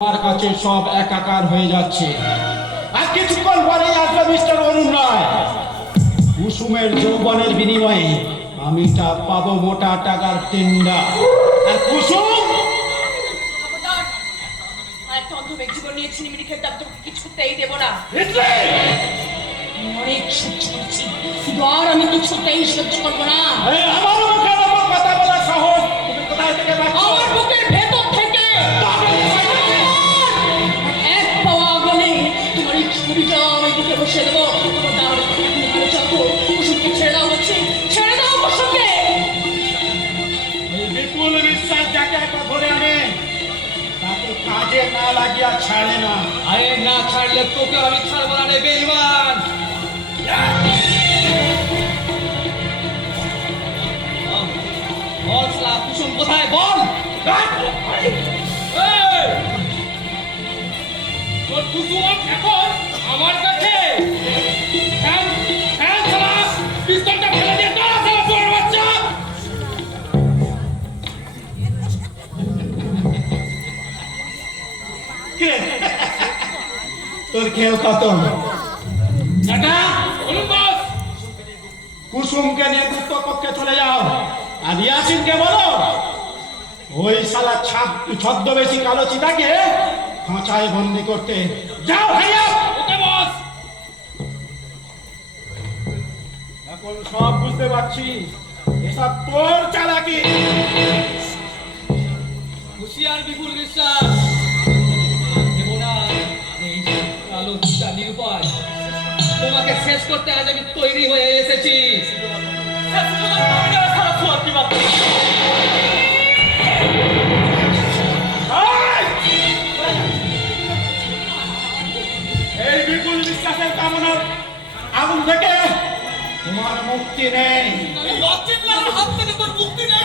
আমার কাছে সব একাকার হয়ে যাচ্ছে। আর কিছুক্ষণ পরেই আসবে মিস্টার অরুণ রায়। কুসুমের যৌবনের বিনিময়ে আমি তা পাবো মোটা টাকার টেন্ডার। আর কুসুম কিছুতেই দেব না। অনেক সহ্য করছি, আমি কিছুতেই সহ্য করবো না। আমার মুখের ওপর কথা বলা সহজ, কোথায় থেকে আমার বুকের ভেতর থেকে এক পাওয়া গলে তোমার এই ছুরিটা আমি বুকে বসে দেবো। কুসুমকে ছেড়ে দাও বলছি, ছেড়ে দাও কুসুমকে। বিপুল বিশ্বাস যাকে একবার ধরে আনে তাকে কাজে না লাগিয়া ছাড়ে না। আরে না ছাড়লে তোকে আমি ছাড়বো না রে বেঈমান। বল শালা কুসুম কোথায় বল। তোর কুসুম এখন আমার কাছে। পিস্তলটা ফেলে দিয়ে তোর শালা বড় বাচ্চা। তোর খেল খতম। কুসুমকে নিয়ে গুপ্ত কক্ষে চলে যাও। আর ইয়াসিনকে বলো ওই শালা ছদ্মবেশী কালো চিতাকে খাঁচায় বন্দি করতে। যাও ভাইয়া। ওকে বস। এখন সব বুঝতে পারছি, এসব তোর চালাকি। হুঁশিয়ার বিপুল বিশ্বাস, কালো চিতা নিরুপায়, তোমাকে শেষ করতে আজ আমি তৈরি হয়ে এসেছি। এই বিপুল বিশ্বাসের কামনার আগুন থেকে তোমার মুক্তি নেই। হাত থেকে তোর মুক্তি নেই।